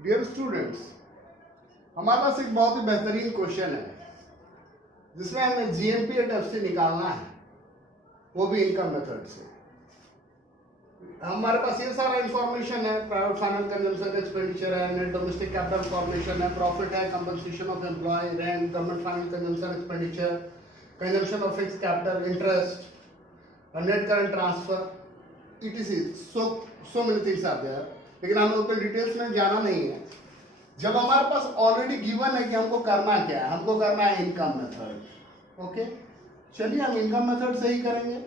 Dear students, हमारे पास एक बहुत ही बेहतरीन क्वेश्चन है जिसमें हमें जीएनपी एट एफसी निकालना है, वो भी इनकम मेथड से। हमारे पास ये सारा इंफॉर्मेशन है, प्राइवेट फाइनल कंजम्पशन एक्सपेंडिचर है, नेट डोमेस्टिक कैपिटल फॉर्मेशन है, प्रॉफिट है, compensation of employee, rent, government final consumption expenditure, consumption of fixed capital, interest, net current transfer, etc. So many things are there, लेकिन हमें उतने details में जाना नहीं है। जब हमारे पास ऑलरेडी गिवन है कि हमको करना क्या है, हमको करना है इनकम मेथड। ओके, चलिए हम इनकम मेथड से ही करेंगे।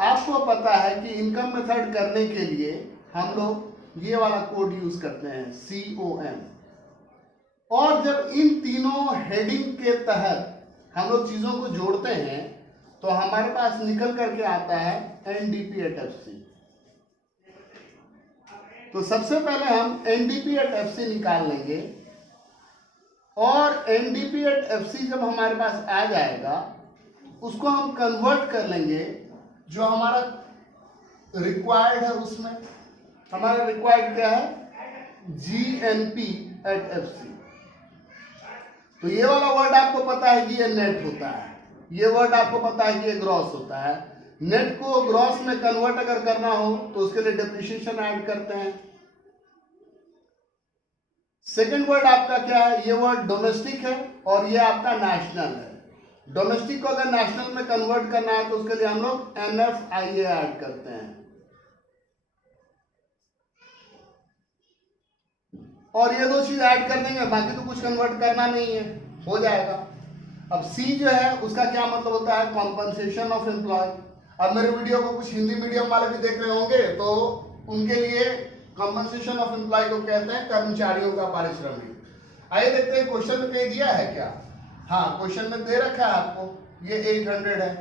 आपको पता है कि इनकम मेथड करने के लिए हम लोग ये वाला कोड यूज करते हैं, COM। और जब इन तीनों हेडिंग के तहत हम लोग चीजों को जोड़ते हैं तो हमारे पास निकल करके आता है NDP एट FC। तो सबसे पहले हम NDP एट FC निकाल लेंगे, और NDP एट FC जब हमारे पास आ जाएगा उसको हम कन्वर्ट कर लेंगे जो हमारा रिक्वायर्ड है। उसमें हमारा रिक्वायर्ड क्या है, GNP एट FC। तो ये वाला वर्ड आपको पता है कि ये नेट होता है, ये वर्ड आपको पता है कि ये ग्रॉस होता है। नेट को ग्रॉस में कन्वर्ट अगर करना हो तो उसके लिए डेप्रिसिएशन ऐड करते हैं। सेकंड वर्ड आपका क्या है, ये वर्ड डोमेस्टिक है और ये आपका नेशनल है। डोमेस्टिक को अगर नेशनल में कन्वर्ट करना है तो उसके लिए हम लोग NFIA ऐड करते हैं। और ये दो चीज ऐड कर देंगे, बाकी तो कुछ कन्वर्ट करना नहीं है, हो जाएगा। अब C जो है उसका क्या मतलब होता है, कॉम्पनसेशन ऑफ एम्प्लॉय। अब मेरे वीडियो को कुछ हिंदी मीडियम वाले भी देख रहे होंगे तो उनके लिए कॉम्पनसेशन ऑफ एम्प्लॉय को कहते हैं कर्मचारियों का पारिश्रमिक। आइए देखते हैं क्वेश्चन में कहीं दिया है क्या। हाँ, क्वेश्चन में दे रखा है आपको, ये 800 है।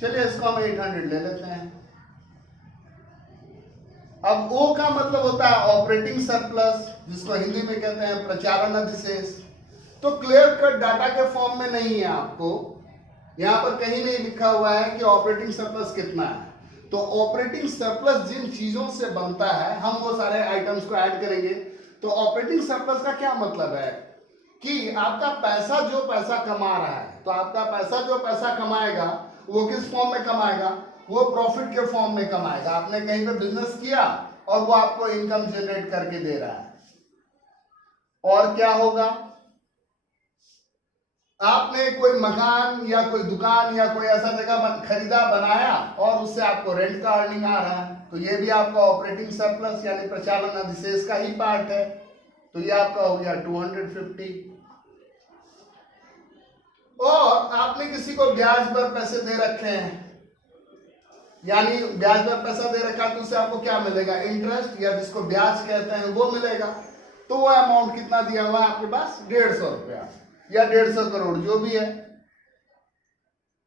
चलिए इसको हम 800 ले लेते हैं। अब O का मतलब होता है ऑपरेटिंग सरप्लस, जिसको हिंदी में कहते हैं प्रचालन अधिशेष। तो क्लियर कट डाटा के फॉर्म में नहीं है, आपको यहां पर कहीं नहीं लिखा हुआ है कि ऑपरेटिंग सरप्लस कितना है। तो ऑपरेटिंग सरप्लस जिन चीजों से बनता है हम वो सारे आइटम्स को ऐड करेंगे। तो ऑपरेटिंग सरप्लस का क्या मतलब है कि आपका पैसा जो पैसा कमा रहा है, तो आपका पैसा जो पैसा कमाएगा वो किस फॉर्म में कमाएगा, वो प्रॉफिट के फॉर्म में कमाएगा। आपने कहीं पे बिजनेस किया और वो आपको इनकम जनरेट करके दे रहा है। और क्या होगा, आपने कोई मकान या कोई दुकान या कोई ऐसा जगह खरीदा बनाया और उससे आपको रेंट का अर्निंग आ रहा है, तो ये भी आपका ऑपरेटिंग सरप्लस यानी प्रचालन अधिशेष का ही पार्ट है। तो ये आपका हो गया 250। और आपने किसी को ब्याज पर पैसे दे रखे हैं, यानी ब्याज पर पैसा दे रखा, तो उससे आपको क्या मिलेगा, इंटरेस्ट, या जिसको ब्याज कहते हैं वो मिलेगा। तो वो अमाउंट कितना दिया हुआ है आपके पास, 150 रुपया या 150 करोड़ जो भी है।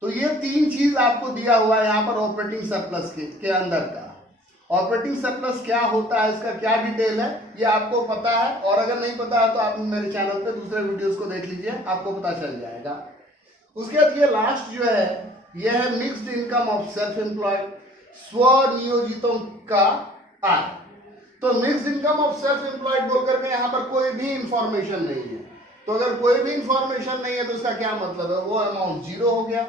तो ये तीन चीज आपको दिया हुआ है यहाँ पर ऑपरेटिंग सरप्लस के अंदर का। ऑपरेटिंग सरप्लस क्या होता है, इसका क्या डिटेल है, ये आपको पता है। और अगर नहीं पता है तो आप मेरे चैनल पे दूसरे वीडियोस को देख लीजिए, आपको पता चल जाएगा। उसके बाद ये लास्ट जो है, ये है mixed income of self employed, स्वनियोजितों का आय। तो mixed income of self employed बोल करके यहाँ पर कोई भी इंफॉर्मेशन नहीं है। तो अगर कोई भी इंफॉर्मेशन नहीं है तो इसका क्या मतलब है, वो अमाउंट 0 हो गया।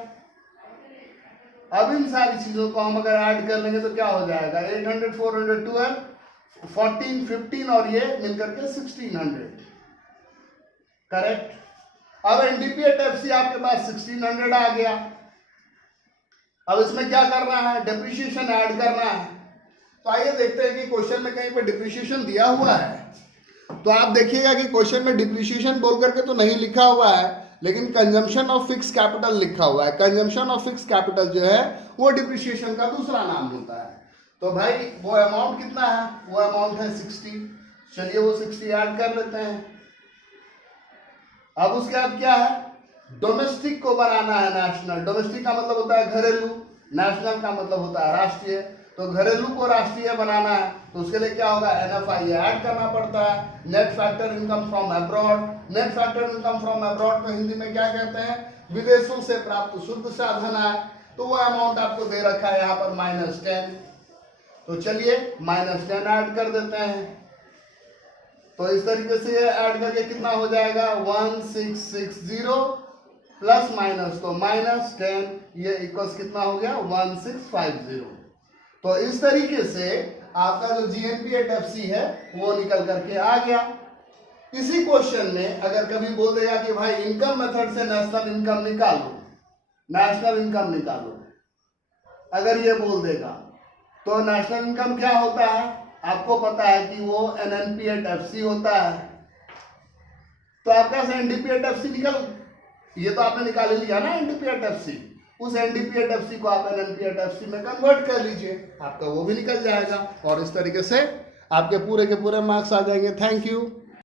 अब इन सारी चीजों को हम अगर ऐड कर लेंगे तो क्या हो जाएगा, 800, 400, 12, 14, 15 और ये मिलकर के 1600। करेक्ट। अब NDP एट FC आपके पास 1600 आ गया। अब इसमें क्या करना है, डिप्रिसिएशन ऐड करना है। तो आइए देखते हैं कि क्वेश्चन में कहीं पर डिप्रिसिएशन दिया हुआ है। तो आप देखिएगा कि क्वेश्चन में डिप्रिसिएशन बोल करके तो नहीं लिखा हुआ है, लेकिन कंजम्पशन ऑफ फिक्स कैपिटल लिखा हुआ है। कंजम्पशन ऑफ फिक्स कैपिटल जो है वो डिप्रिसिएशन का दूसरा नाम होता है। तो भाई वो अमाउंट कितना है, वो अमाउंट है 60। चलिए वो 60 ऐड कर लेते हैं। अब उसके बाद क्या है, डोमेस्टिक को बनाना है नेशनल। डोमेस्टिक का मतलब होता है घरेलू, नेशनल का मतलब होता है राष्ट्रीय। तो घरेलू को राष्ट्रीय बनाना है तो उसके लिए क्या होगा, NFIA ऐड करना पड़ता है। Net factor income from abroad. Net factor income from abroad को हिंदी में क्या कहते हैं, विदेशों से प्राप्त शुद्ध साधन आय। तो वो अमाउंट आपको दे रखा है यहाँ पर -10। तो चलिए -10 ऐड कर देते हैं। तो इस तरीके से ऐड करके कितना हो जाएगा 1660 प्लस माइनस, तो -10 ये इक्वल्स कितना हो गया 1650। तो इस तरीके से आपका जो GNPATFC है वो निकल करके आ गया। इसी क्वेश्चन में अगर कभी बोल देगा कि भाई इनकम मेथड से नेशनल इनकम निकालो, नेशनल इनकम निकालो, अगर ये बोल देगा तो नेशनल इनकम क्या होता है आपको पता है कि वो NNPATFC होता है। तो आपका NDPATFC निकल, ये तो आपने निकाल लिया ना NDPATFC, उस NDPATFC को आप NNPATFC में कन्वर्ट कर लीजिए, आपका वो भी निकल जाएगा और इस तरीके से आपके पूरे के पूरे मार्क्स आ जाएंगे। Thank you.